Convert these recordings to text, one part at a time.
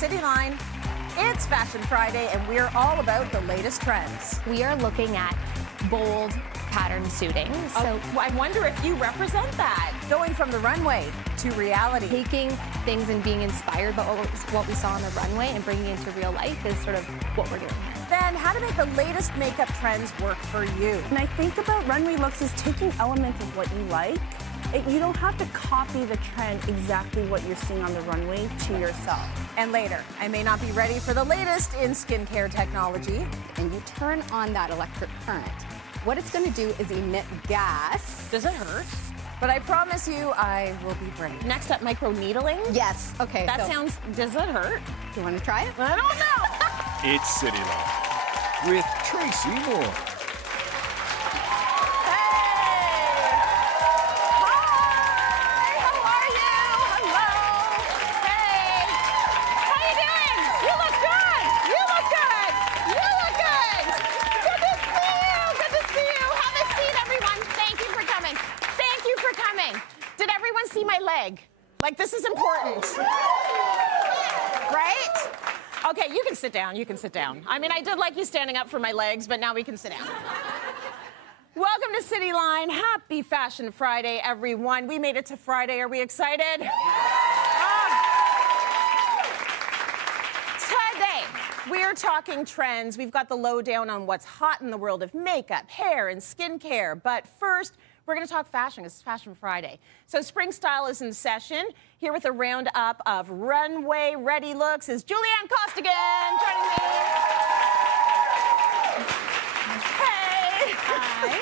Cityline. It's Fashion Friday, and we're all about the latest trends. We are looking at bold pattern suiting. So I wonder if you represent that. Going from the runway to reality. Taking things and being inspired by what we saw on the runway and bringing it into real life is sort of what we're doing here. Then how to make the latest makeup trends work for you. And I think about runway looks is taking elements of what you like. You don't have to copy the trend exactly what you're seeing on the runway to yourself. And later, I may not be ready for the latest in skincare technology. And you turn on that electric current. What it's going to do is emit gas. Does it hurt? But I promise you, I will be brave. Next up, micro needling. Yes. Okay. That sounds. Does it hurt? You want to try it? I don't know. It's Cityline with Tracy Moore. See my leg. Like, this is important. Right? Okay, you can sit down. You can sit down. I mean, I did like you standing up for my legs, but now we can sit down. Welcome to Cityline. Happy Fashion Friday, everyone. We made it to Friday. Are we excited? Today, we're talking trends. We've got the lowdown on what's hot in the world of makeup, hair, and skincare. But first, we're going to talk fashion. It's Fashion Friday. So spring style is in session. Here with a roundup of runway ready looks is Julianne Costigan joining me. Hey. Hi.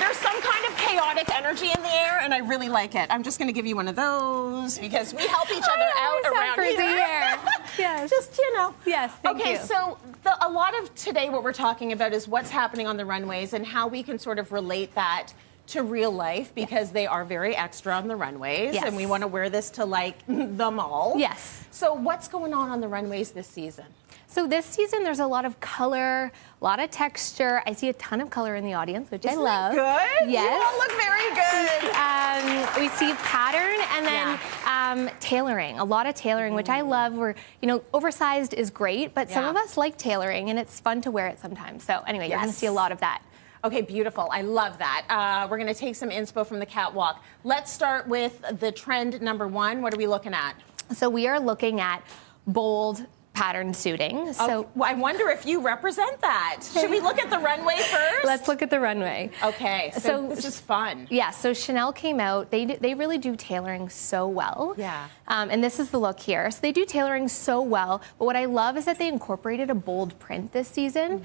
There's some kind of chaotic energy in the air, and I really like it. I'm just going to give you one of those because we help each other out around here. Yes. Just, you know. Yes, thank you. Okay, so a lot of today what we're talking about is what's happening on the runways and how we can sort of relate that to real life, because they are very extra on the runways, yes, and we want to wear this to like the mall. Yes. So what's going on the runways this season? So this season there's a lot of color, a lot of texture. I see a ton of color in the audience, which I love. Good? Yes. You all look very good. We see pattern and then tailoring, a lot of tailoring, which I love. Where, you know, oversized is great, but some of us like tailoring, and it's fun to wear it sometimes. So anyway, you're going to see a lot of that. Okay, beautiful. I love that. We're going to take some inspo from the catwalk. Let's start with the trend number one. What are we looking at? So we are looking at bold pattern suiting. So I wonder if you represent that. Should we look at the runway first? Let's look at the runway. Okay, so this is fun. Yeah, so Chanel came out. They really do tailoring so well. Yeah. And this is the look here. So they do tailoring so well, but what I love is that they incorporated a bold print this season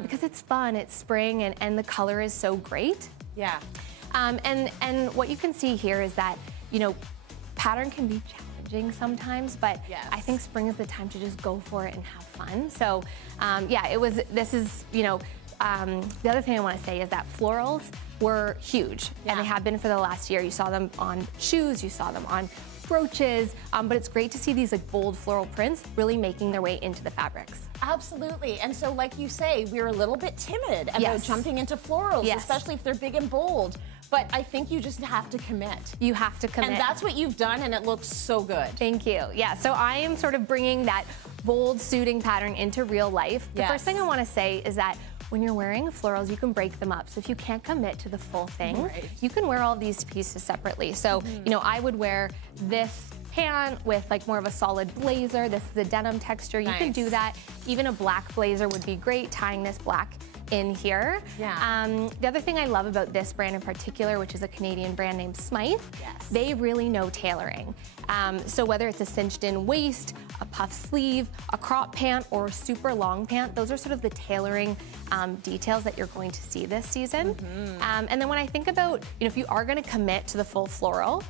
because it's fun, it's spring, and the color is so great. Yeah. And what you can see here is that, you know, pattern can be challenging sometimes, but I think spring is the time to just go for it and have fun. So yeah, this is, you know, the other thing I want to say is that florals were huge, and they have been for the last year. You saw them on shoes, you saw them on brooches, but it's great to see these like bold floral prints really making their way into the fabrics. Absolutely. And so like you say, we're a little bit timid about jumping into florals, especially if they're big and bold. But I think you just have to commit. You have to commit. And that's what you've done, and it looks so good. Thank you. Yeah, so I am sort of bringing that bold suiting pattern into real life. The first thing I want to say is that when you're wearing florals, you can break them up. So if you can't commit to the full thing, you can wear all these pieces separately. So, you know, I would wear this pant with like more of a solid blazer. This is a denim texture. You can do that. Even a black blazer would be great, tying this black in here. The other thing I love about this brand in particular, which is a Canadian brand named Smythe, they really know tailoring. So whether it's a cinched in waist, a puff sleeve, a crop pant, or a super long pant, those are sort of the tailoring details that you're going to see this season. And then when I think about, you know, if you are going to commit to the full floral,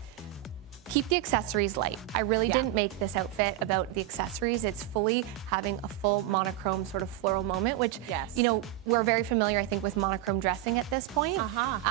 keep the accessories light. I really didn't make this outfit about the accessories. It's fully having a full monochrome sort of floral moment, which, you know, we're very familiar, I think, with monochrome dressing at this point.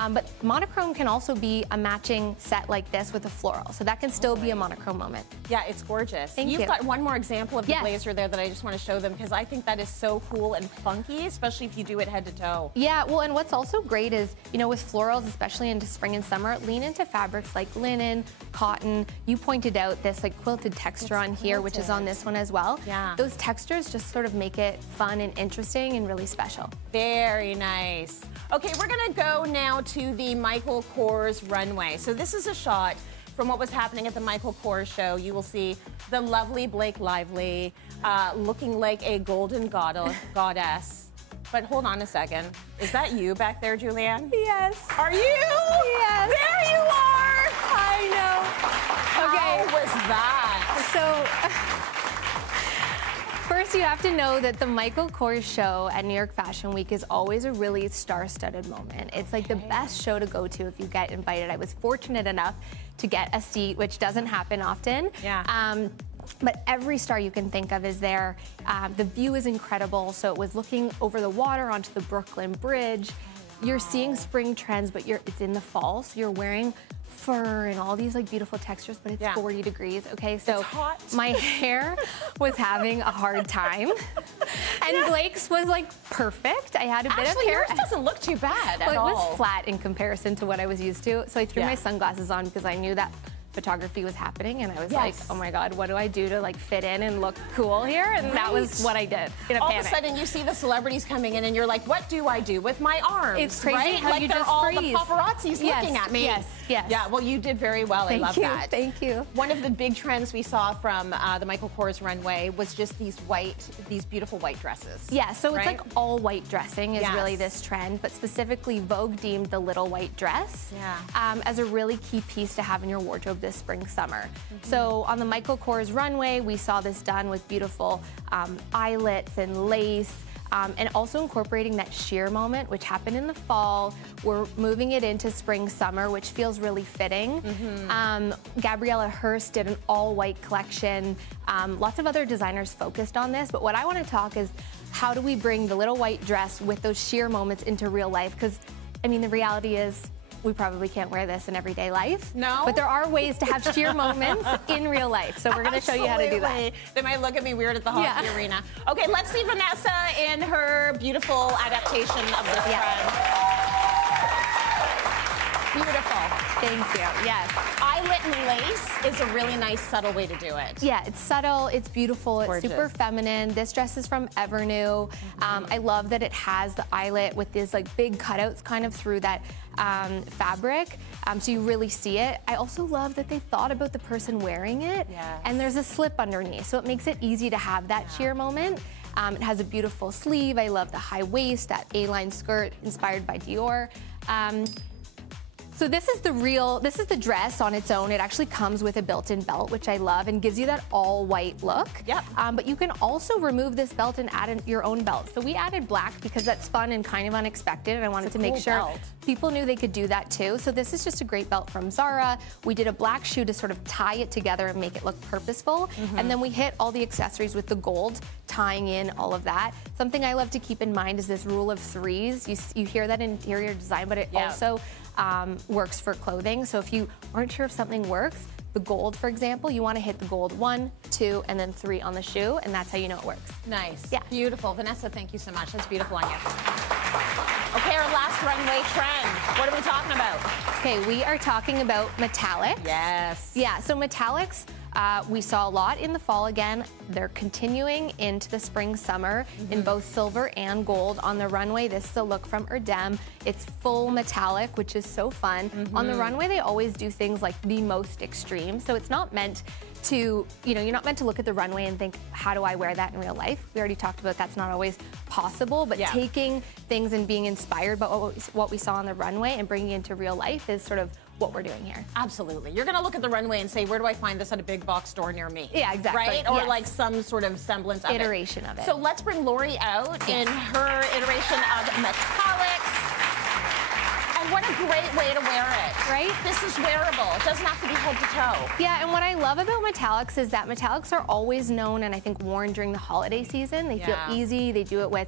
But monochrome can also be a matching set like this with a floral. So that can still be a monochrome moment. Yeah, it's gorgeous. Thank you. You've got one more example of the blazer there that I just want to show them, because I think that is so cool and funky, especially if you do it head to toe. Yeah, well, and what's also great is, you know, with florals, especially into spring and summer, lean into fabrics like linen, cotton, cotton. You pointed out this like quilted texture on here, which is on this one as well. Yeah. Those textures just sort of make it fun and interesting and really special. Very nice. Okay, we're gonna go now to the Michael Kors runway. So this is a shot from what was happening at the Michael Kors show. You will see the lovely Blake Lively looking like a golden goddess. But hold on a second. Is that you back there, Julianne? Yes. Are you? Yes. There you are! I know. How was that? So, first you have to know that the Michael Kors show at New York Fashion Week is always a really star-studded moment. It's like the best show to go to if you get invited. I was fortunate enough to get a seat, which doesn't happen often. Yeah. But every star you can think of is there. The view is incredible. So it was looking over the water onto the Brooklyn Bridge. You're seeing spring trends, but it's in the fall, so you're wearing fur and all these like beautiful textures, but it's 40 degrees, okay? So it's hot. My hair was having a hard time. And Blake's was like perfect. I had a bit of hair. Yours doesn't look too bad at all. It was flat in comparison to what I was used to. So I threw my sunglasses on because I knew that photography was happening, and I was like, oh my God, what do I do to like fit in and look cool here? And that was what I did in a all panic. Of a sudden you see the celebrities coming in and you're like, what do I do with my arms? It's crazy right? how like you they're just all freeze. the paparazzis looking at me. Yes, yes. Yeah, well, you did very well. I love that. Thank you. One of the big trends we saw from the Michael Kors runway was just these beautiful white dresses. Yeah, so it's like all white dressing is really Yes. this trend, but specifically Vogue deemed the little white dress as a really key piece to have in your wardrobe this spring, summer. So on the Michael Kors runway, we saw this done with beautiful eyelets and lace, and also incorporating that sheer moment, which happened in the fall. We're moving it into spring, summer, which feels really fitting. Gabriella Hearst did an all-white collection. Lots of other designers focused on this, but what I want to talk is how do we bring the little white dress with those sheer moments into real life? Because, I mean, the reality is, we probably can't wear this in everyday life. No. But there are ways to have sheer moments in real life. So we're going to show you how to do that. They might look at me weird at the hockey arena. Okay, let's see Vanessa in her beautiful adaptation of this trend. Beautiful. Thank you. Yes. Eyelet and lace is a really nice, subtle way to do it. Yeah, it's subtle, it's beautiful, Gorgeous. It's super feminine. This dress is from Evernew. I love that it has the eyelet with these like big cutouts kind of through that fabric, so you really see it. I also love that they thought about the person wearing it, and there's a slip underneath, so it makes it easy to have that sheer moment. It has a beautiful sleeve. I love the high waist, that A-line skirt inspired by Dior. So this is the dress on its own. It actually comes with a built-in belt, which I love, and gives you that all-white look. Yep. But you can also remove this belt and add in your own belt. So we added black because that's fun and kind of unexpected, and I wanted to make sure people knew they could do that too. So this is just a great belt from Zara. We did a black shoe to sort of tie it together and make it look purposeful. And then we hit all the accessories with the gold, tying in all of that. Something I love to keep in mind is this rule of threes. You hear that in interior design, but it also works for clothing. So if you aren't sure if something works, the gold, for example, you want to hit the gold 1, 2, and then 3 on the shoe, and that's how you know it works. Nice. Yeah. Beautiful. Vanessa, thank you so much. That's beautiful on you. Okay, our last runway trend. What are we talking about? Okay, we are talking about metallics. Yes. Yeah, so metallics, we saw a lot in the fall again. They're continuing into the spring, summer in both silver and gold on the runway. This is a look from Erdem. It's full metallic, which is so fun. On the runway, they always do things like the most extreme. So it's not meant to, you're not meant to look at the runway and think, how do I wear that in real life? We already talked about that's not always possible, but taking things and being inspired by what we saw on the runway and bringing it into real life is sort of what we're doing here. Absolutely. You're going to look at the runway and say, where do I find this at a big box store near me? Yeah, exactly. Right? Or like some sort of semblance of iteration of it. So let's bring Lori out in her iteration of metallics. And what a great way to wear it. Right? This is wearable. It doesn't have to be head to toe. Yeah, and what I love about metallics is that metallics are always known and I think worn during the holiday season. They feel easy. They do it with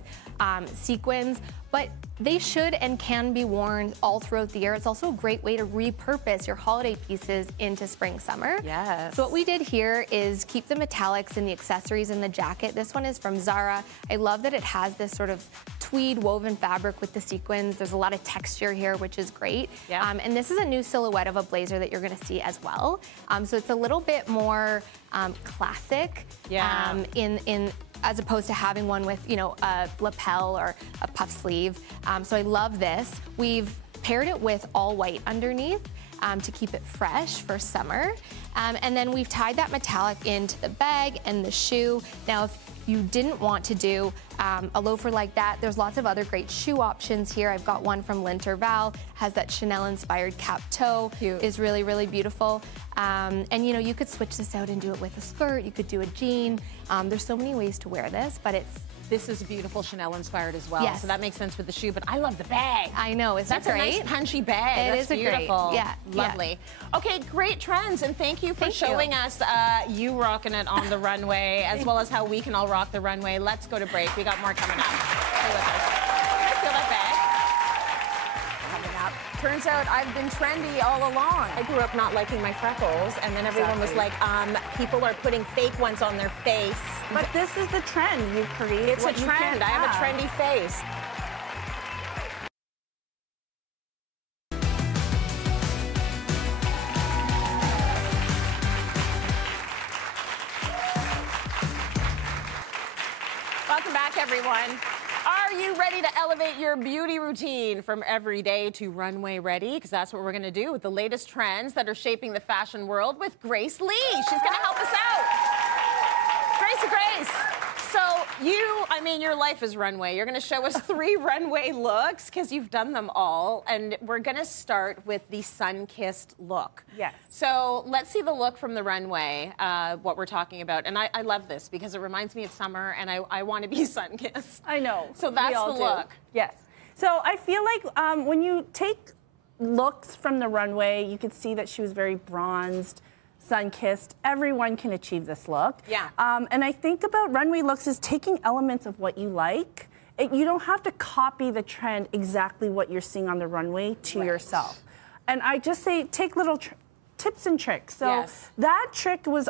sequins. But they should and can be worn all throughout the year. It's also a great way to repurpose your holiday pieces into spring, summer. Yes. So what we did here is keep the metallics and the accessories in the jacket. This one is from Zara. I love that it has this sort of tweed woven fabric with the sequins. There's a lot of texture here, which is great. Yeah. And this is a new silhouette of a blazer that you're gonna see as well. So it's a little bit more classic as opposed to having one with, you know, a lapel or a puff sleeve. So I love this. We've paired it with all white underneath to keep it fresh for summer. And then we've tied that metallic into the bag and the shoe. Now, if you didn't want to do a loafer like that, there's lots of other great shoe options here. I've got one from Linterval, has that Chanel-inspired cap toe. Cute. Is really, really beautiful. And you know, you could switch this out and do it with a skirt, you could do a jean. There's so many ways to wear this, but this is beautiful Chanel-inspired as well, yes. So that makes sense with the shoe, but I love the bag. I know, isn't that great? That's a nice punchy bag. It is beautiful. Yeah. Lovely. Yeah. Okay, great trends, and thank you for showing us you rocking it on the runway, as well as how we can all rock the runway. Let's go to break. We got more coming up. Stay with us. I feel that bag. Coming up. Turns out I've been trendy all along. I grew up not liking my freckles, and then everyone was like, people are putting fake ones on their face. But this is the trend. You create It's what a trend. I have a trendy face. Welcome back, everyone. Are you ready to elevate your beauty routine from everyday to runway ready? Because that's what we're going to do with the latest trends that are shaping the fashion world with Grace Lee. She's going to help us out. Grace. So your life is runway. You're going to show us 3 runway looks because you've done them all. And we're going to start with the sun-kissed look. Yes. So let's see the look from the runway, what we're talking about. And I love this because it reminds me of summer and I want to be sun-kissed. I know. So that's the look. Yes. So I feel like when you take looks from the runway, you can see that she was very bronzed, sun-kissed. Everyone can achieve this look. Yeah. And I think about runway looks as taking elements of what you like. You don't have to copy the trend exactly what you're seeing on the runway to yourself. And I just say take little tips and tricks. So that trick was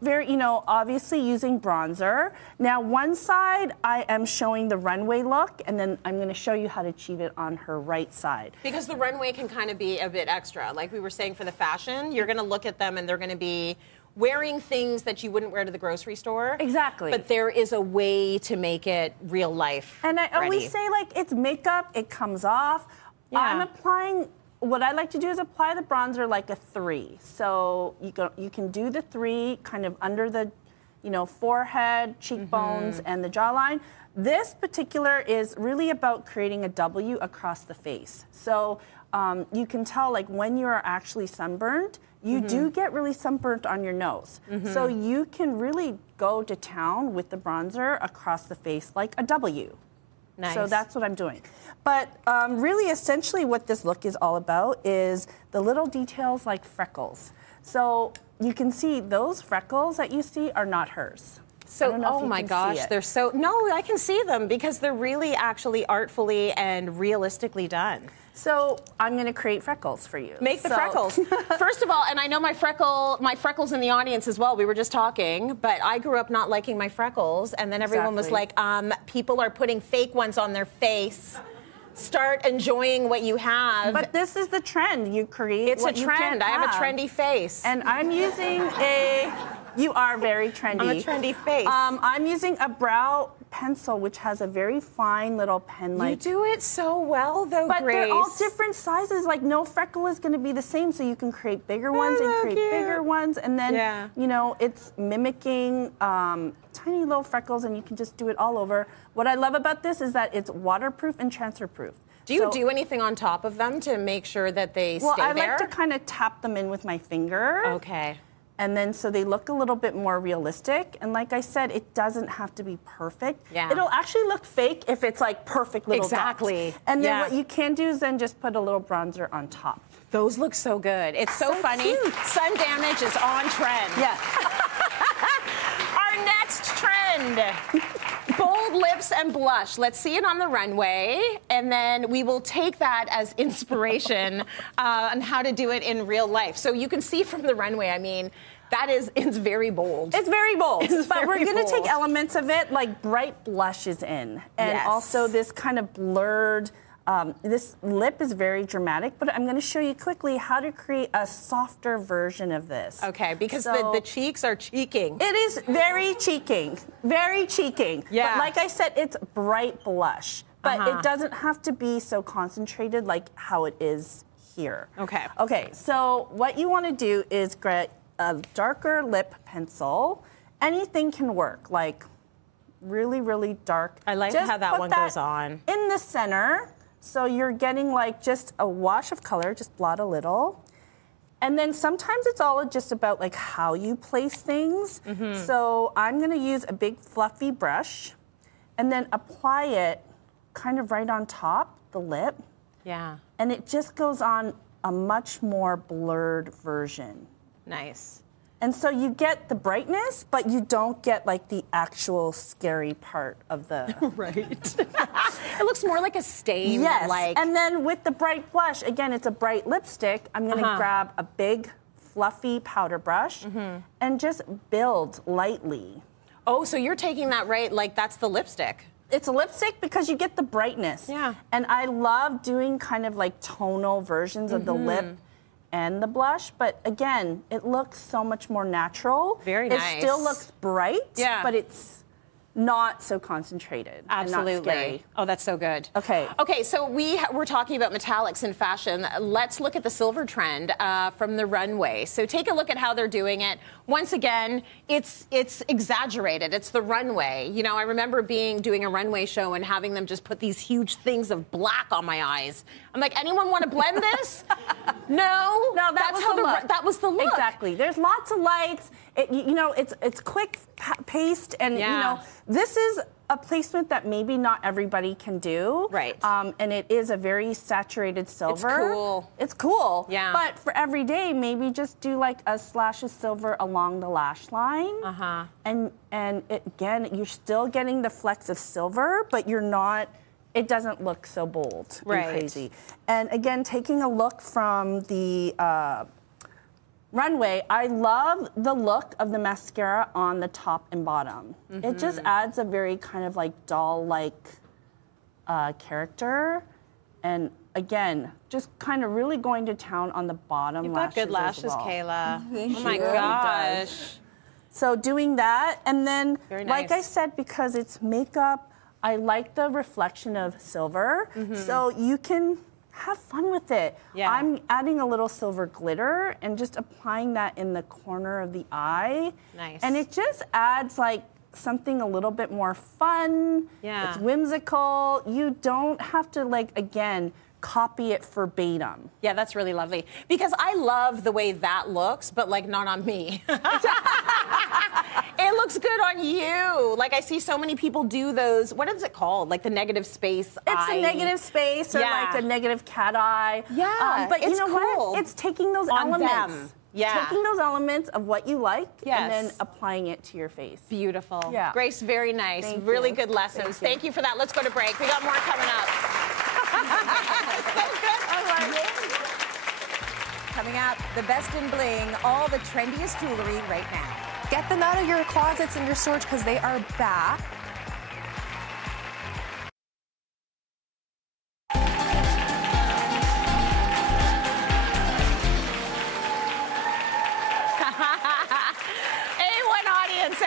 very, obviously using bronzer. Now one side I am showing the runway look, and then I'm going to show you how to achieve it on her right side. Because the runway can kind of be a bit extra. Like we were saying for the fashion, you're going to look at them and they're going to be wearing things that you wouldn't wear to the grocery store. Exactly. But there is a way to make it real life And I ready. always say, like, it's makeup, it comes off. Yeah. I'm applying, what I like to do is apply the bronzer like a 3. So you can do the 3 kind of under the, forehead, cheekbones, and the jawline. This particular is really about creating a W across the face. So you can tell, like, when you're actually sunburned, you do get really sunburnt on your nose. So you can really go to town with the bronzer across the face like a W. Nice. So that's what I'm doing. But really, essentially what this look is all about is the little details like freckles. So you can see those freckles that you see are not hers. So, oh my gosh, they're so, no, I can see them because they're really actually artfully and realistically done. So I'm going to create freckles for you. Make the freckles. First of all, and I know my freckles in the audience as well. We were just talking, but I grew up not liking my freckles, and then everyone was like, people are putting fake ones on their face. Start enjoying what you have. But this is the trend. You create It's what a trend. I have a trendy face. And I'm using you are very trendy. I'm a trendy face. I'm using a brow pencil, which has a very fine little pen-like. You do it so well, though, But Grace. they're all different sizes. Like, no freckle is going to be the same, so you can create bigger ones and create bigger ones. And then, it's mimicking tiny little freckles, and you can just do it all over. What I love about this is that it's waterproof and transfer-proof. Do you do anything on top of them to make sure that they stay there? Well, I like to kind of tap them in with my finger. Okay. And then so they look a little bit more realistic. And like I said, it doesn't have to be perfect. Yeah. It'll actually look fake if it's like perfect little dots. And then what you can do is then just put a little bronzer on top. Those look so good. It's so funny. Cute. Sun damage is on trend. Yeah. Our next trend. Bold lips and blush. Let's see it on the runway, and then we will take that as inspiration on how to do it in real life. So you can see from the runway, I mean, It's very bold. It's very bold. But we're going to bold. take elements of it, like bright blushes in. And also this kind of blurred, this lip is very dramatic, but I'm going to show you quickly how to create a softer version of this. Okay, because the cheeks are cheeking. It is very cheeking. Very cheeking. Yeah. But like I said, it's bright blush. But it doesn't have to be so concentrated like how it is here. Okay. Okay, so what you want to do is get a darker lip pencil. Anything can work, like really, really dark. I like Just how that put one goes on. In the center, so you're getting like just a wash of color, just blot a little. And then sometimes it's all just about like how you place things. So I'm gonna use a big fluffy brush and then apply it kind of right on top, the lip. Yeah. And it just goes on a much more blurred version. Nice. And so you get the brightness, but you don't get like the actual scary part of the... Right. It looks more like a stain. Yes, Like... and then with the bright blush, again, it's a bright lipstick. I'm gonna grab a big fluffy powder brush and just build lightly. Oh, so you're taking that right, like that's the lipstick. It's a lipstick because you get the brightness. Yeah. And I love doing kind of like tonal versions of the lip and the blush, but again, it looks so much more natural. Very nice. It still looks bright, Yeah. but it's not so concentrated. Absolutely. And not scary. Oh, that's so good. Okay. Okay, so we're talking about metallics in fashion. Let's look at the silver trend from the runway. So take a look at how they're doing it. Once again, it's exaggerated. It's the runway. You know, I remember doing a runway show and having them just put these huge things of black on my eyes. I'm like, anyone want to blend this? No. No, that was the look. Exactly. There's lots of lights. You know, it's quick paced, and you know, this is a placement that maybe not everybody can do. Right. And it is a very saturated silver. It's cool. It's cool. Yeah. But for every day, maybe just do like a slash of silver along the lash line. And again, you're still getting the flecks of silver, but you're not. It doesn't look so bold and crazy. And again, taking a look from the runway, I love the look of the mascara on the top and bottom. It just adds a very kind of like doll-like character. And again, just kind of really going to town on the bottom lashes. You've got good lashes, as well. Kayla. Thank oh my you. gosh. So doing that, and then, like I nice. said, because it's makeup, I like the reflection of silver, so you can have fun with it. Yeah. I'm adding a little silver glitter and just applying that in the corner of the eye. Nice. And it just adds like something a little bit more fun. Yeah. It's whimsical. You don't have to like, again, copy it verbatim. Yeah, that's really lovely. Because I love the way that looks, but like not on me. It looks good on you. Like I see so many people do those, what is it called? Like the negative space It's a negative space or like a negative cat eye. Yeah, but you it's know cool. what? It's taking those On elements. them. Yeah. Taking those elements of what you like and then Yes. applying it to your face. Beautiful. Yeah. Grace, very nice. Thank Really you. good lessons. Thank you. Thank you for that. Let's go to break. We got more coming up. So good. All right. Coming up, the best in bling, all the trendiest jewelry right now. Get them out of your closets and your storage because they are back.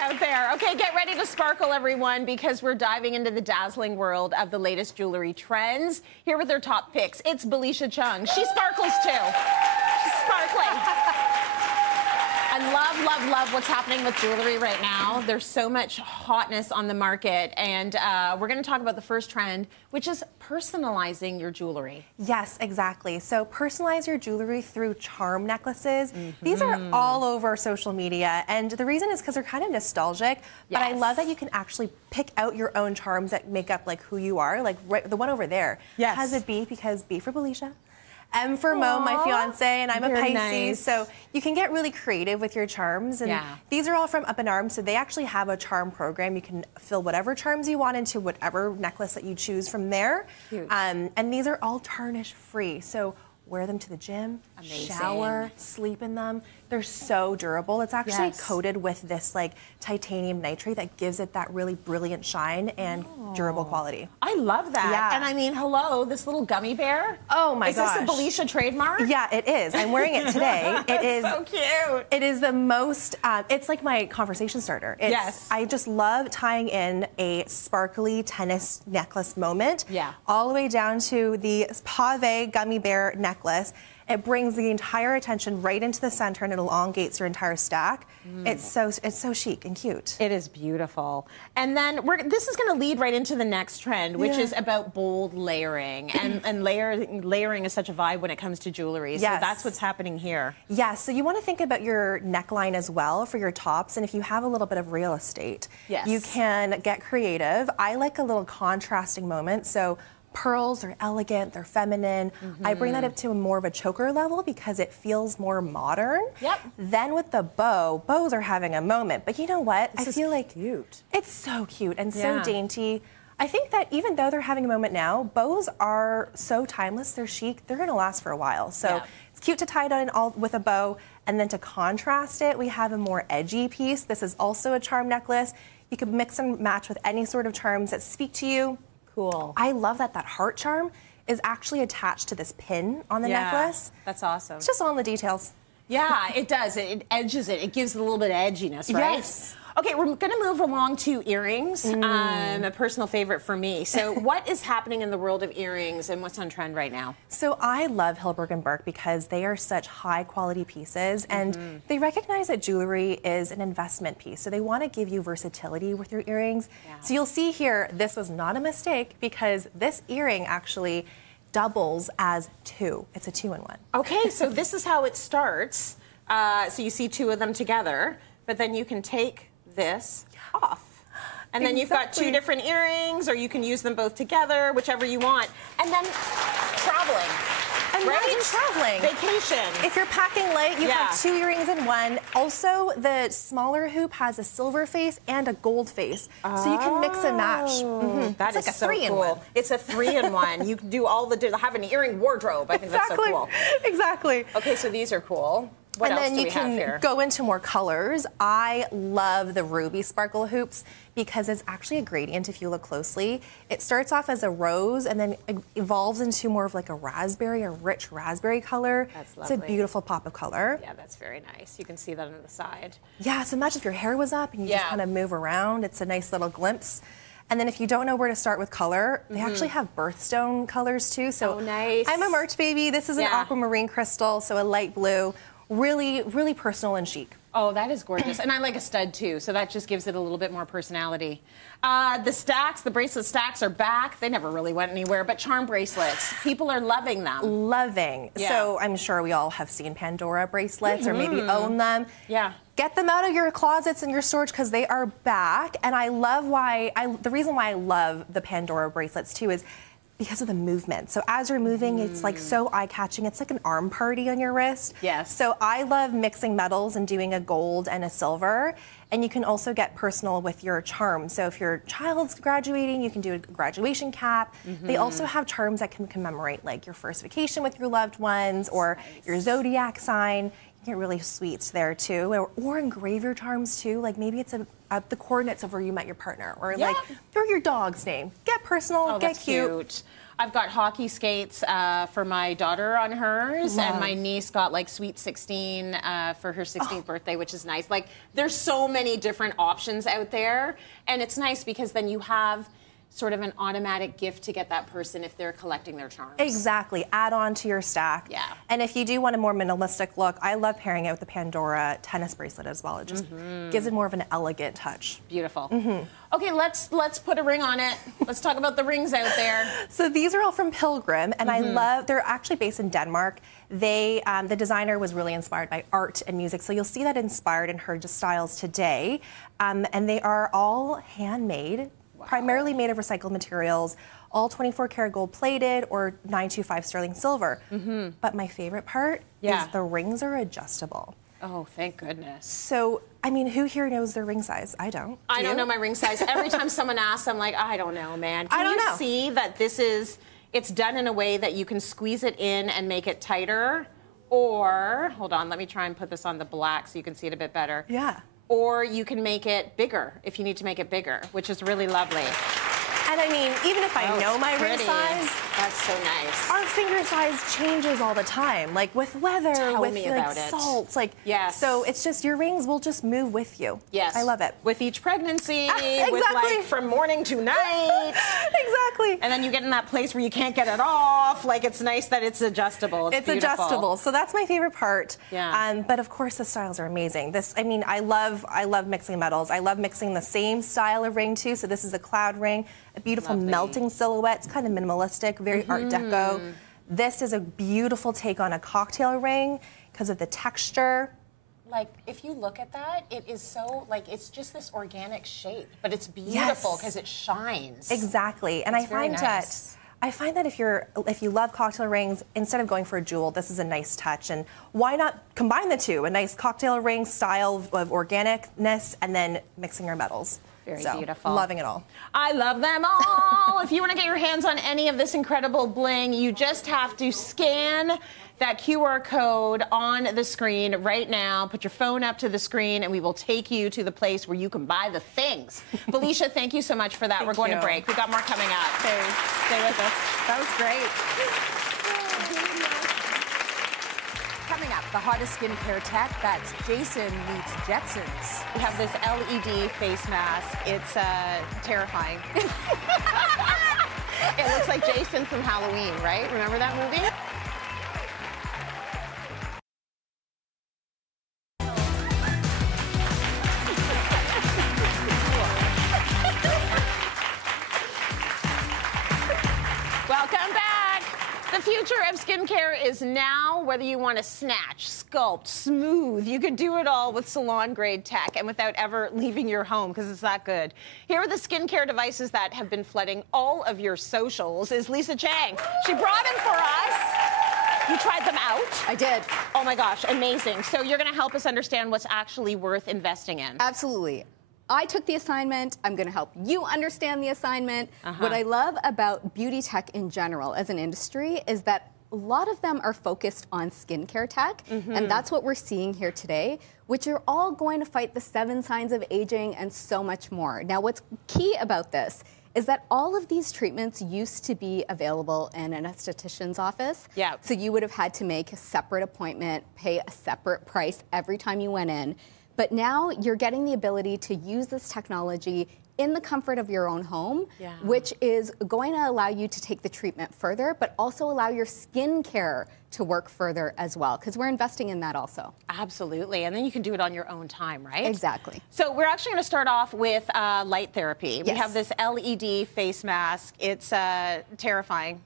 Out there. Okay, get ready to sparkle, everyone, because we're diving into the dazzling world of the latest jewelry trends. Here with their top picks, it's Belicia Chung. She sparkles too. She's sparkling. I love what's happening with jewelry right now. There's so much hotness on the market, and we're going to talk about the first trend, which is personalizing your jewelry. Yes, exactly. So personalize your jewelry through charm necklaces. These are all over social media, and the reason is because they're kind of nostalgic, but I love that you can actually pick out your own charms that make up like who you are. Like the one over there has a B because B for Belicia. M for Mo, my fiance, and I'm a Pisces, so you can get really creative with your charms. And these are all from Up in Arms, so they actually have a charm program. You can fill whatever charms you want into whatever necklace that you choose from there. And these are all tarnish free, so wear them to the gym, shower, sleep in them. They're so durable. It's actually coated with this like titanium nitrate that gives it that really brilliant shine and durable quality. I love that. Yeah. And I mean, hello, this little gummy bear. Oh my gosh. Is this a Belicia trademark? Yeah, it is. I'm wearing it today. It is so cute. It is the most, it's like my conversation starter. I just love tying in a sparkly tennis necklace moment. Yeah. All the way down to the pave gummy bear necklace. It brings the entire attention right into the center and it elongates your entire stack. It's so chic and cute. It is beautiful. And then this is going to lead right into the next trend, which is about bold layering. And layering is such a vibe when it comes to jewelry. So that's what's happening here. Yes, so you want to think about your neckline as well for your tops. And if you have a little bit of real estate, you can get creative. I like a little contrasting moment. So pearls are elegant, they're feminine. I bring that up to more of a choker level because it feels more modern. Then with the bows are having a moment. But you know what? I feel like cute. It's so cute and so dainty. I think that even though they're having a moment now, bows are so timeless, they're chic, they're gonna last for a while. So it's cute to tie it on all with a bow. And then to contrast it, we have a more edgy piece. This is also a charm necklace. You could mix and match with any sort of charms that speak to you. Cool. I love that heart charm is actually attached to this pin on the necklace. That's awesome. It's just all in the details. Yeah, it does. It edges it. It gives it a little bit of edginess, right? Yes. Okay, we're going to move along to earrings, a personal favorite for me. So what is happening in the world of earrings and what's on trend right now? So I love Hilberg & Berk because they are such high quality pieces and they recognize that jewelry is an investment piece. So they want to give you versatility with your earrings. So you'll see here, this was not a mistake because this earring actually doubles as two. It's a 2-in-1. Okay, so this is how it starts. So you see two of them together, but then you can take this off. And then you've got two different earrings, or you can use them both together, whichever you want. And then traveling. Imagine traveling. Vacation. If you're packing light, you have two earrings in one. Also, the smaller hoop has a silver face and a gold face. So you can mix and match. That is like a so 3-in-1. cool. It's a 3-in-1. You can do all have an earring wardrobe. I think that's so cool. Exactly. Okay, so these are cool. What else then do you we have here? can go into more colors. I love the ruby sparkle hoops because it's actually a gradient if you look closely. It starts off as a rose and then evolves into more of like a raspberry, a rich raspberry color. That's lovely. It's a beautiful pop of color. Yeah, that's very nice. You can see that on the side. Yeah, so imagine if your hair was up and you just kind of move around. It's a nice little glimpse. And then if you don't know where to start with color, they actually have birthstone colors too. So nice. I'm a March baby. This is an aquamarine crystal, so a light blue. Really, really personal and chic. Oh, that is gorgeous. And I like a stud too, so that just gives it a little bit more personality. The bracelet stacks are back. They never really went anywhere, but charm bracelets, people are loving them. Loving. Yeah. So I'm sure we all have seen Pandora bracelets or maybe own them. Yeah. Get them out of your closets and your storage because they are back. And I love the reason why I love the Pandora bracelets too is because of the movement. So as you're moving, it's like so eye-catching. It's like an arm party on your wrist. Yes. So I love mixing metals and doing a gold and a silver. And you can also get personal with your charms. So if your child's graduating, you can do a graduation cap. They also have charms that can commemorate like your first vacation with your loved ones or your zodiac sign. You get really sweet there too. Or engrave your charms too. Like maybe it's the coordinates of where you met your partner or like or your dog's name. Get personal, get cute. I've got hockey skates for my daughter on hers, and my niece got like Sweet 16 for her 16th birthday, which is nice. Like, there's so many different options out there, and it's nice because then you have sort of an automatic gift to get that person if they're collecting their charms. Exactly. Add on to your stack. Yeah. And if you do want a more minimalistic look, I love pairing it with the Pandora tennis bracelet as well. It just gives it more of an elegant touch. Beautiful. Okay, let's put a ring on it. Let's talk about the rings out there. So these are all from Pilgrim, and I love, they're actually based in Denmark. They, the designer was really inspired by art and music, so you'll see that inspired in her styles today. And they are all handmade, primarily made of recycled materials, all 24-karat gold plated or 925 sterling silver. But my favorite part is the rings are adjustable. Oh, thank goodness. So, I mean, who here knows their ring size? I don't. I don't know my ring size. Every time someone asks, I'm like, I don't know, man. I don't know. See that it's done in a way that you can squeeze it in and make it tighter? Or, hold on, let me try and put this on the black so you can see it a bit better. Yeah. Or you can make it bigger if you need to make it bigger, which is really lovely. And I mean, even if I know my ring size, that's so nice. Our finger size changes all the time, like with weather, Tell with me like about it. salts, like yes. So it's just your rings will just move with you. Yes, I love it. With each pregnancy, exactly. with like from morning to night. Exactly. And then you get in that place where you can't get it off. Like it's nice that it's adjustable. It's beautiful. Adjustable. So that's my favorite part. Yeah. But of course the styles are amazing. I mean, I love mixing metals. I love mixing the same style of ring too. So this is a cloud ring, a beautiful melting silhouette. It's kind of minimalistic, very Art Deco. This is a beautiful take on a cocktail ring because of the texture. Like, if you look at that, it is so, like, it's just this organic shape, but it's beautiful because it shines. Exactly. And I find that if you love cocktail rings, instead of going for a jewel, this is a nice touch. And why not combine the two? A nice cocktail ring style of organicness and then mixing your metals. Very beautiful. Loving it all. I love them all. If you want to get your hands on any of this incredible bling, you just have to scan that QR code on the screen right now. Put your phone up to the screen, and we will take you to the place where you can buy the things. Belicia, thank you so much for that. We're going to break. We've got more coming up. Stay with us. That was great. Coming up, the hottest skincare tech, that's Jason meets Jetsons. We have this LED face mask. It's terrifying. It looks like Jason from Halloween, right? Remember that movie? Welcome back. The future of skincare is now. Whether you want to snatch, sculpt, smooth, you can do it all with salon-grade tech and without ever leaving your home because it's that good. Here are the skincare devices that have been flooding all of your socials is Lisa Chang. She brought them for us. You tried them out. I did. Oh my gosh, amazing. So you're going to help us understand what's actually worth investing in. Absolutely. I took the assignment. I'm going to help you understand the assignment. What I love about beauty tech in general as an industry is that a lot of them are focused on skincare tech, and that's what we're seeing here today, which are all going to fight the 7 signs of aging and so much more. Now, what's key about this is that all of these treatments used to be available in an esthetician's office. Yeah. So you would have had to make a separate appointment, pay a separate price every time you went in. But now you're getting the ability to use this technology in the comfort of your own home, which is going to allow you to take the treatment further, but also allow your skincare to work further as well, because we're investing in that also. Absolutely, and then you can do it on your own time, right? Exactly. So we're actually going to start off with light therapy. Yes. We have this LED face mask. It's terrifying.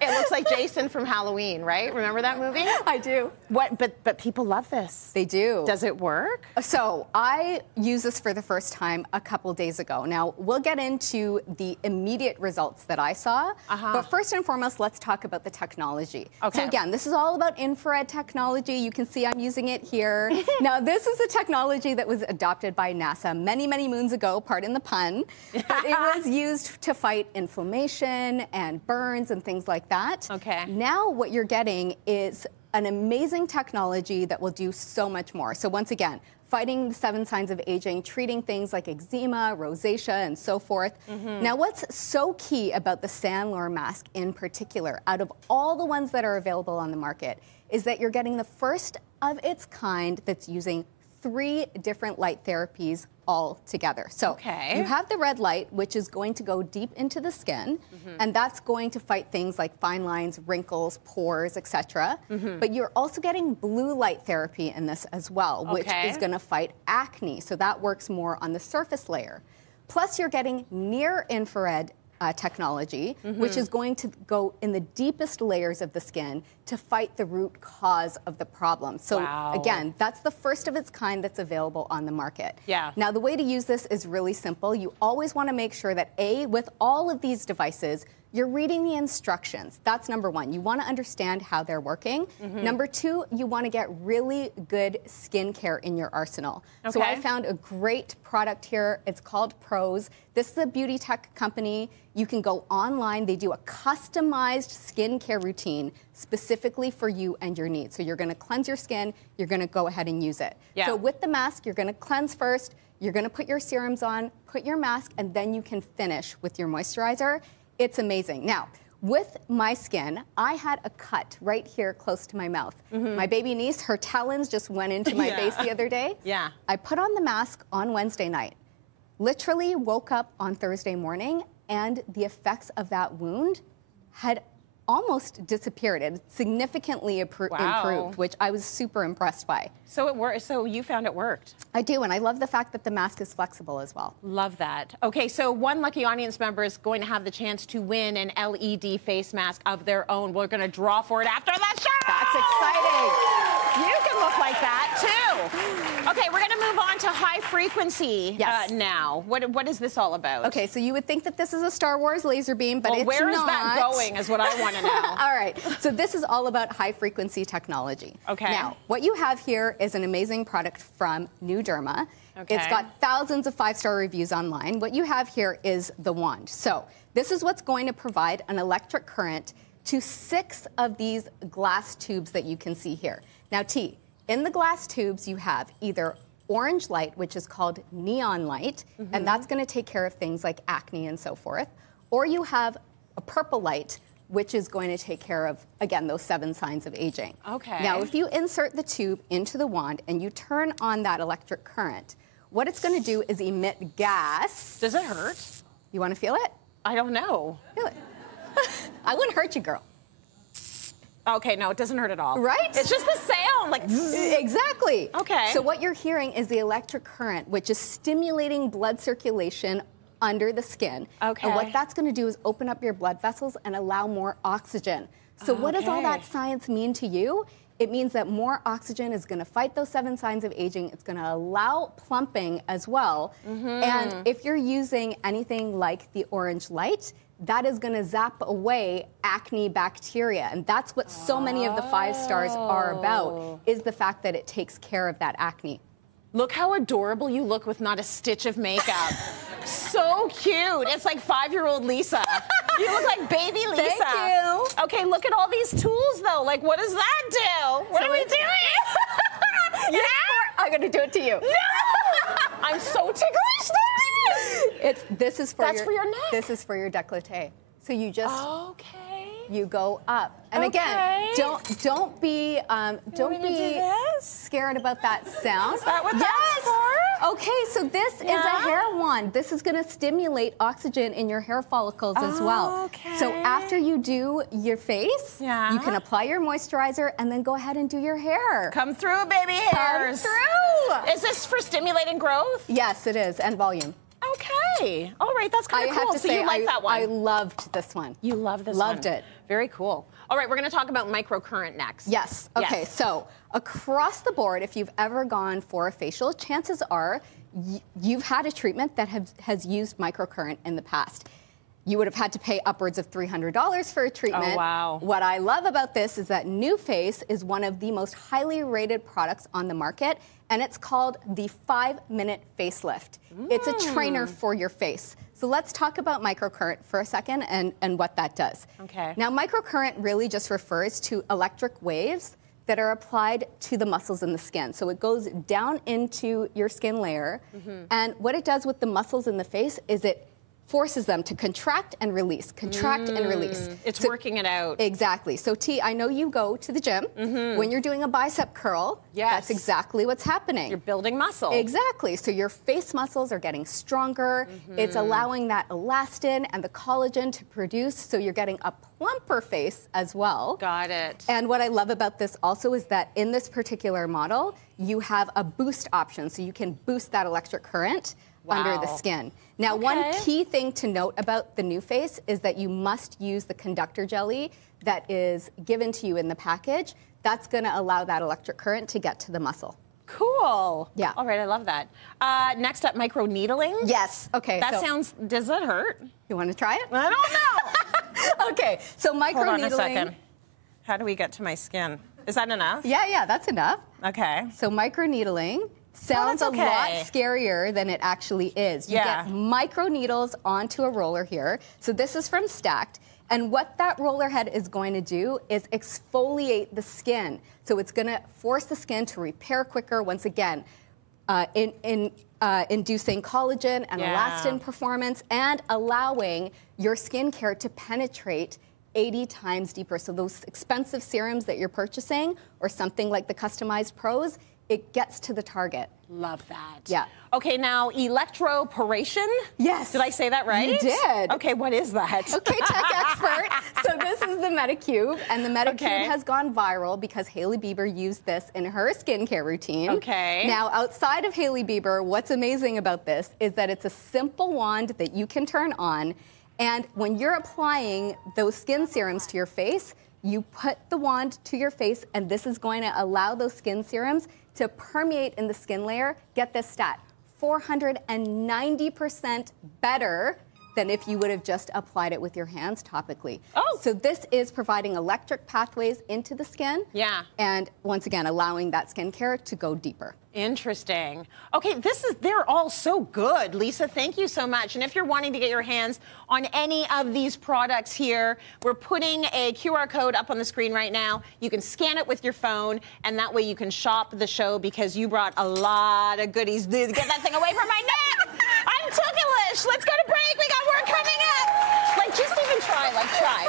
It looks like Jason from Halloween, right? Remember that movie? I do. What? But people love this. They do. Does it work? So I used this for the first time a couple days ago. Now, we'll get into the immediate results that I saw. But first and foremost, let's talk about the technology. Okay. So again, this is all about infrared technology. You can see I'm using it here. Now, this is a technology that was adopted by NASA many, many moons ago, pardon the pun. But it was used to fight inflammation and burns and things like that. Okay. Now what you're getting is an amazing technology that will do so much more. So once again, fighting the 7 signs of aging, treating things like eczema, rosacea, and so forth. Now what's so key about the Sandlor mask in particular, out of all the ones that are available on the market, is that you're getting the first of its kind that's using 3 different light therapies all together. So you have the red light, which is going to go deep into the skin, and that's going to fight things like fine lines, wrinkles, pores, etc. But you're also getting blue light therapy in this as well, which is going to fight acne. So that works more on the surface layer. Plus, you're getting near infrared technology, which is going to go in the deepest layers of the skin to fight the root cause of the problem. So again, that's the first of its kind that's available on the market. Now, the way to use this is really simple. You always want to make sure that with all of these devices, you're reading the instructions. That's number one. You want to understand how they're working. Number two, you want to get really good skincare in your arsenal. So I found a great product here. It's called Pros. This is a beauty tech company. You can go online. They do a customized skincare routine specifically for you and your needs. So you're going to cleanse your skin. You're going to go ahead and use it. So with the mask, you're going to cleanse first. You're going to put your serums on, put your mask, and then you can finish with your moisturizer. It's amazing. Now, with my skin, I had a cut right here close to my mouth. My baby niece, her talons just went into my face the other day. I put on the mask on Wednesday night. Literally woke up on Thursday morning, and the effects of that wound had almost disappeared. It significantly improved, which I was super impressed by. So it worked. So you found it worked. I do, and I love the fact that the mask is flexible as well. Love that. Okay, so one lucky audience member is going to have the chance to win an LED face mask of their own. We're going to draw for it after the show. That's exciting. You can look like that too. Okay, we're going to move on to high frequency now. What is this all about? Okay, so you would think that this is a Star Wars laser beam, but it's not. Where is that going is what I want to know. All right, so this is all about high frequency technology. Okay. Now, what you have here is an amazing product from New Derma. Okay. It's got thousands of 5-star reviews online. What you have here is the wand. So this is what's going to provide an electric current to 6 of these glass tubes that you can see here. Now, T, in the glass tubes, you have either orange light, which is called neon light, and that's going to take care of things like acne and so forth, or you have a purple light, which is going to take care of, again, those 7 signs of aging. Okay. Now, if you insert the tube into the wand and you turn on that electric current, what it's going to do is emit gas. Does it hurt? You want to feel it? I don't know. Feel it. I wouldn't hurt you, girl. Okay, no, it doesn't hurt at all. Right? It's just the sound, like Exactly. Okay. So what you're hearing is the electric current, which is stimulating blood circulation under the skin. Okay. And what that's going to do is open up your blood vessels and allow more oxygen. So what does all that science mean to you? It means that more oxygen is going to fight those 7 signs of aging. It's going to allow plumping as well. And if you're using anything like the orange light, that is going to zap away acne bacteria. And that's what so many of the 5 stars are about, is the fact that it takes care of that acne. Look how adorable you look with not a stitch of makeup. So cute. It's like 5-year-old Lisa. You look like baby Lisa. Thank you. Okay, look at all these tools, though. Like, what does that do? What are we doing? Yeah? I'm going to do it to you. No! I'm so ticklish. This is for That's for your neck. This is for your décolleté. So you just Okay. you go up, and again, don't be scared about that sound. Is that what that's for? Okay, so this is a hair wand. This is going to stimulate oxygen in your hair follicles as well. Okay. So after you do your face, you can apply your moisturizer and then go ahead and do your hair. Come through, baby hairs. Come through. Is this for stimulating growth? Yes, it is, and volume. Okay. All right, that's kind of cool. I have to say, you like that one? I loved this one. You love this one? Loved it. Very cool. All right, we're going to talk about microcurrent next. Yes. Okay, so across the board, if you've ever gone for a facial, chances are you've had a treatment that has used microcurrent in the past. You would have had to pay upwards of $300 for a treatment. Oh, wow. What I love about this is that NuFace is one of the most highly rated products on the market, and it's called the 5-minute facelift. It's a trainer for your face. So let's talk about microcurrent for a second and what that does. Okay. Now, microcurrent really just refers to electric waves that are applied to the muscles in the skin. So it goes down into your skin layer, and what it does with the muscles in the face is it forces them to contract and release, contract and release. It's working it out. Exactly. So T, I know you go to the gym. When you're doing a bicep curl, that's exactly what's happening. You're building muscle. Exactly. So your face muscles are getting stronger. It's allowing that elastin and the collagen to produce, so you're getting a plumper face as well. Got it. And what I love about this also is that in this particular model, you have a boost option, so you can boost that electric current under the skin. Now, one key thing to note about the NuFace is that you must use the conductor jelly that is given to you in the package. That's going to allow that electric current to get to the muscle. Cool. Yeah. All right, I love that. Next up, micro needling. Yes. Okay. That sounds, does that hurt? You want to try it? I don't know. Okay, so micro Hold on needling. a second. How do we get to my skin? Is that enough? Yeah, that's enough. Okay. So micro needling sounds that's a lot okay. scarier than it actually is. You get micro needles onto a roller here. So this is from Stacked. And what that roller head is going to do is exfoliate the skin. So it's going to force the skin to repair quicker, once again, inducing collagen and elastin performance and allowing your skincare to penetrate 80 times deeper. So those expensive serums that you're purchasing or something like the customized pros, it gets to the target. Love that. Yeah. Okay, now electroporation? Yes. Did I say that right? You did. Okay, what is that? Okay, Tech Expert. So this is the Metacube, and the Metacube has gone viral because Hailey Bieber used this in her skincare routine. Okay. Now, outside of Hailey Bieber, what's amazing about this is that it's a simple wand that you can turn on, and when you're applying those skin serums to your face, you put the wand to your face, and this is going to allow those skin serums to permeate in the skin layer. Get this stat, 490% better than if you would have just applied it with your hands topically. Oh. So this is providing electric pathways into the skin. Yeah. And once again, allowing that skincare to go deeper. Interesting. Okay, they're all so good. Lisa, thank you so much. And if you're wanting to get your hands on any of these products here, we're putting a QR code up on the screen right now. You can scan it with your phone, and that way you can shop the show because you brought a lot of goodies. Get that thing away from my neck! I'm ticklish! Let's go to break. We got more coming up. Like, just even try. Try.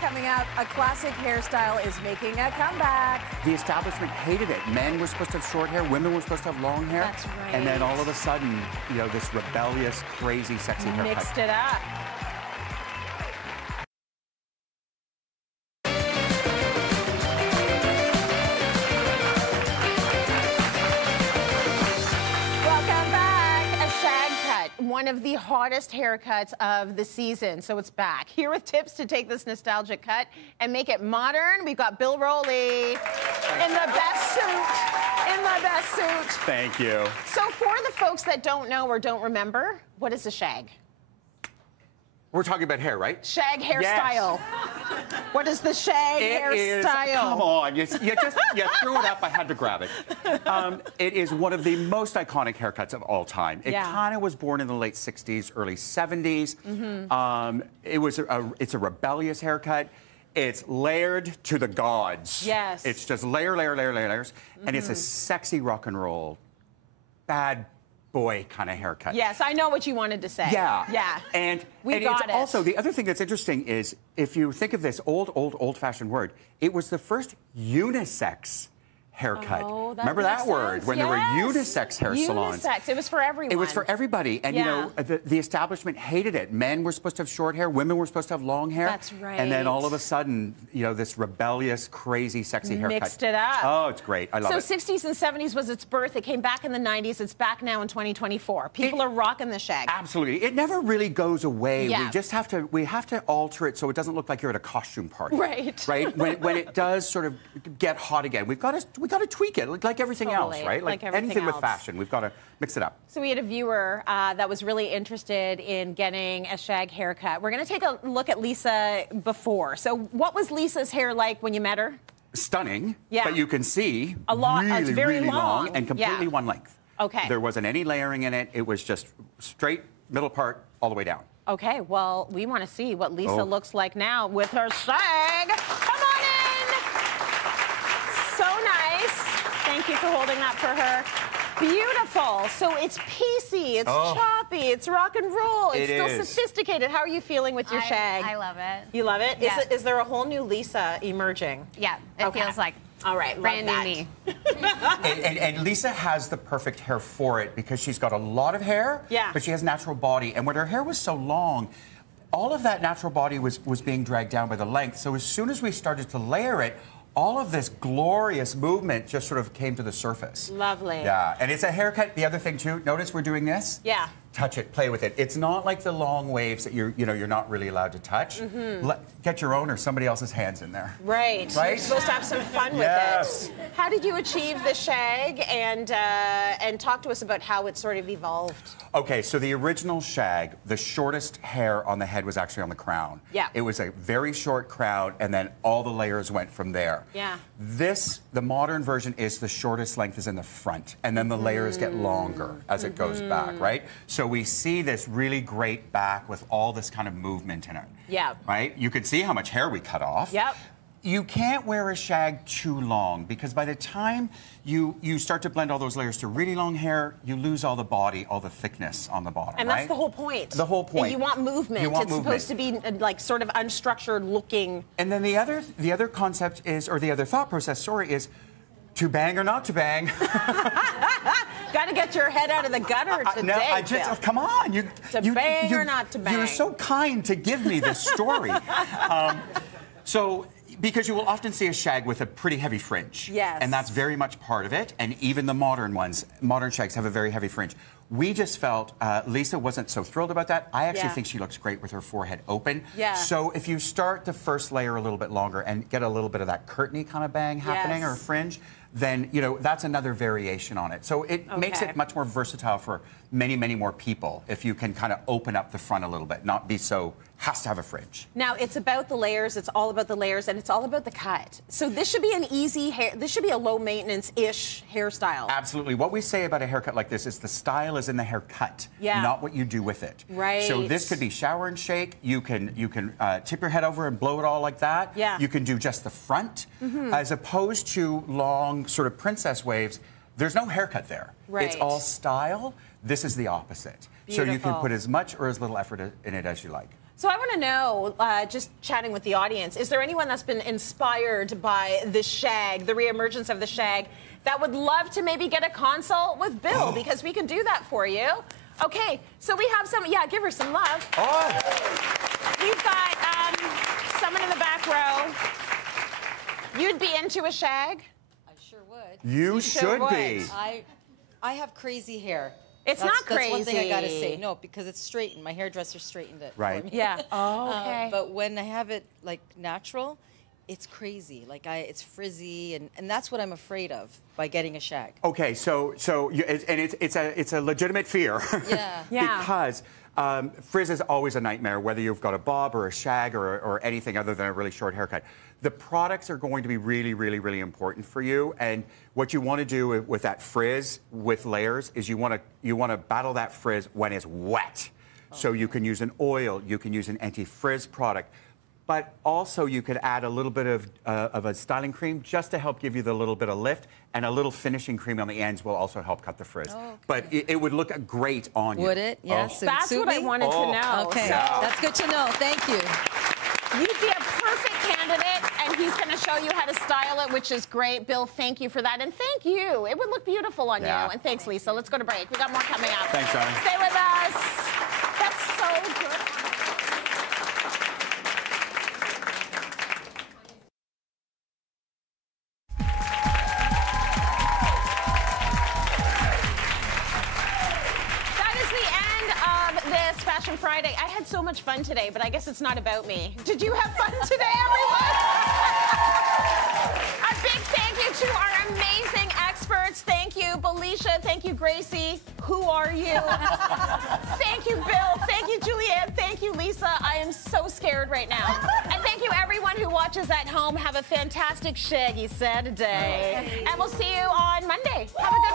Coming up, a classic hairstyle is making a comeback. The establishment hated it. Men were supposed to have short hair, women were supposed to have long hair. That's right. And then all of a sudden, you know, this rebellious, crazy, sexy haircut. Mixed it up. Welcome back. A shag cut, one of the hottest haircuts of the season. So it's back. Here with tips to take this nostalgic cut and make it modern, we've got Bill Rowley in the best suit. Thank you. So for the folks that don't know or don't remember, what is a shag? We're talking about hair, right? Shag hairstyle. Yes. What is the shag hairstyle? Come on, you threw it up. I had to grab it. It is one of the most iconic haircuts of all time. It kind of was born in the late '60s, early '70s. It's a rebellious haircut. It's layered to the gods. Yes. It's just layers, and it's a sexy rock and roll, bad boy kind of haircut. Yes, I know what you wanted to say. Yeah. Yeah. And it's also, the other thing that's interesting is, if you think of this old-fashioned word, it was the first unisex haircut. Oh, that Remember makes that word, sense. when there were unisex hair salons. Unisex. It was for everyone. It was for everybody. And, you know, the establishment hated it. Men were supposed to have short hair. Women were supposed to have long hair. That's right. And then all of a sudden, you know, this rebellious, crazy, sexy haircut. Mixed it up. Oh, it's great. I love it. So 60s and 70s was its birth. It came back in the 90s. It's back now in 2024. People are rocking the shag. Absolutely. It never really goes away. Yeah. We have to alter it so it doesn't look like you're at a costume party. Right. Right? When it does sort of get hot again, we've got to tweak it like everything else, right? Like everything anything with else. fashion, we've got to mix it up. So we had a viewer that was really interested in getting a shag haircut. We're going to take a look at Lisa before. So what was Lisa's hair like when you met her? Stunning. Yeah. But you can see A lot. really, It's very really long and Yeah. completely one length. Okay. There wasn't any layering in it. It was just straight middle part all the way down. Okay, well, we want to see what Lisa looks like now with her shag. Come on in. So nice. Thank you for holding that for her. Beautiful. So it's piecey, it's choppy, it's rock and roll, it's still sophisticated. How are you feeling with your shag? I love it. You love it? Yeah. Is there a whole new Lisa emerging? Yeah, it feels like all right, brand love new that. me. And Lisa has the perfect hair for it because she's got a lot of hair, but she has natural body. And when her hair was so long, all of that natural body was being dragged down by the length. So as soon as we started to layer it, all of this glorious movement just sort of came to the surface. Lovely. Yeah, and it's a haircut. The other thing, too, notice we're doing this? Yeah. touch it, play with it. It's not like the long waves that you're not really allowed to touch. Get your own or somebody else's hands in there. Right. You're supposed to have some fun with it. How did you achieve the shag, and talk to us about how it sort of evolved? Okay, so the original shag, the shortest hair on the head was actually on the crown. Yeah. It was a very short crown, and then all the layers went from there. Yeah. The modern version is the shortest length is in the front, and then the layers get longer as it goes back, right? So we see this really great back with all this kind of movement in it. Yeah. Right? You could see how much hair we cut off. Yep. You can't wear a shag too long, because by the time you start to blend all those layers to really long hair, you lose all the body, all the thickness on the bottom, and that's the whole point. The whole point. You want movement. It's supposed to be like sort of unstructured looking. And then the other concept is, or the other thought process, sorry, is to bang or not to bang. Got to get your head out of the gutter today. No, come on. To bang or not to bang. You're so kind to give me this story. Because you will often see a shag with a pretty heavy fringe. Yes. And that's very much part of it. And even the modern shags have a very heavy fringe. We just felt Lisa wasn't so thrilled about that. I actually think she looks great with her forehead open. Yeah. So if you start the first layer a little bit longer and get a little bit of that curtainy kind of bang happening or fringe, then, that's another variation on it. So it makes it much more versatile for many, many more people if you can kind of open up the front a little bit, not be so, has to have a fringe. Now, it's about the layers, it's all about the layers, and it's all about the cut. So this should be an easy hair, this should be a low maintenance-ish hairstyle. Absolutely. What we say about a haircut like this is the style is in the haircut, not what you do with it. Right. So this could be shower and shake. You can tip your head over and blow it all like that. Yeah. You can do just the front, as opposed to long sort of princess waves. There's no haircut there. Right. It's all style. This is the opposite. Beautiful. So you can put as much or as little effort in it as you like. So I want to know, just chatting with the audience, is there anyone that's been inspired by the shag, the reemergence of the shag, that would love to maybe get a consult with Bill? Because we can do that for you. Okay, so we have some, give her some love. We've got someone in the back row. You'd be into a shag? I sure would. You should be. I have crazy hair. It's not crazy. That's one thing I gotta say. No, because it's straightened. My hairdresser straightened it for me. Yeah. Oh, okay. But when I have it like natural, it's crazy. Like it's frizzy, and that's what I'm afraid of by getting a shag. Okay, it's a legitimate fear. Yeah. Because frizz is always a nightmare, whether you've got a bob or a shag or anything other than a really short haircut. The products are going to be really, really, really important for you. And what you want to do with that frizz with layers is you want to battle that frizz when it's wet. So you can use an oil, you can use an anti-frizz product. But also you could add a little bit of a styling cream just to help give you the little bit of lift, and a little finishing cream on the ends will also help cut the frizz. Okay. But it would look great on you. Would it? Yes. Oh. That's what I wanted to know. Okay, that's good to know. Thank you. You'd be a perfect candidate, and he's going to show you how to style it, which is great. Bill, thank you for that, and thank you. It would look beautiful on you. And thanks, Lisa. Let's go to break. We got more coming up. Thanks, darling. Stay with us. That's so good. Fashion Friday. I had so much fun today, but I guess it's not about me. Did you have fun today, everyone? A big thank you to our amazing experts. Thank you, Belicia. Thank you, Gracie. Who are you? Thank you, Bill. Thank you, Julianne. Thank you, Lisa. I am so scared right now. And thank you, everyone who watches at home. Have a fantastic shaggy Saturday. And we'll see you on Monday. Have a good